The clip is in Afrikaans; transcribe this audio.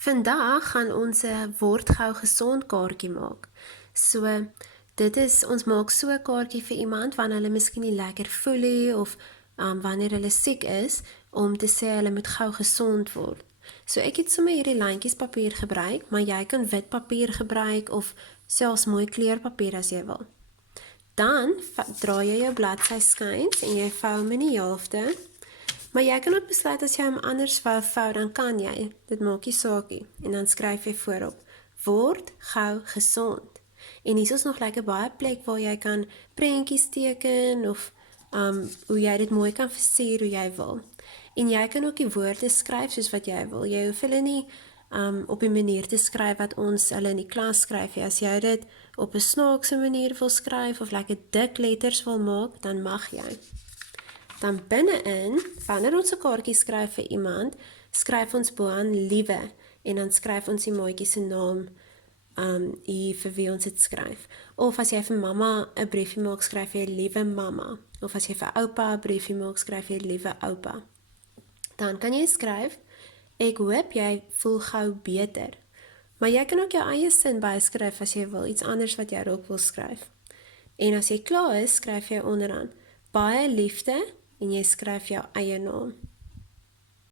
Vandag gaan ons 'n word gou gesond kaartjie maak. So ons maak so 'n kaartjie vir iemand wanneer hulle miskien nie lekker voel nie of wanneer hulle siek is om te sê hulle moet gou gesond word. So ek het sommer hierdie lyntjies papier gebruik, maar jy kan wit papier gebruik of selfs mooi kleurpapier as jy wil. Dan draai jy jou bladsy skuins en jy vou hom in die helfte. Maar jy kan ook besluit as jy hom anders vou, dan kan jy. Dit maak nie saak nie. En dan skryf jy voorop: word gou gesond. En hier is nog lekker baie plek waar jy kan prentjies teken of hoe jy dit mooi kan versier hoe jy wil. En jy kan ook die woorde skryf soos wat jy wil. Jy hoef hulle nie op die manier te skryf wat ons hulle in die klas skryf. As jy dit op 'n snaakse manier wil skryf of lekker dik letters wil maak, dan mag jy. Dan binne-in, wanneer ons 'n kaartjie skryf vir iemand, skryf ons bo-aan liewe en dan skryf ons die maatjie se naam hier vir wie ons dit skryf. Of as jy vir mamma 'n briefie maak, skryf jy liewe mamma. Of as jy vir oupa 'n briefie maak, skryf jy liewe oupa. Dan kan jy skryf: ek hoop jy voel gou beter. Maar jy kan ook jou eie sin byskryf as jy wil, iets anders wat jy ook wil skryf. En as jy klaar is, skryf jy onderaan: baie liefde, en jy skryf jou eie naam.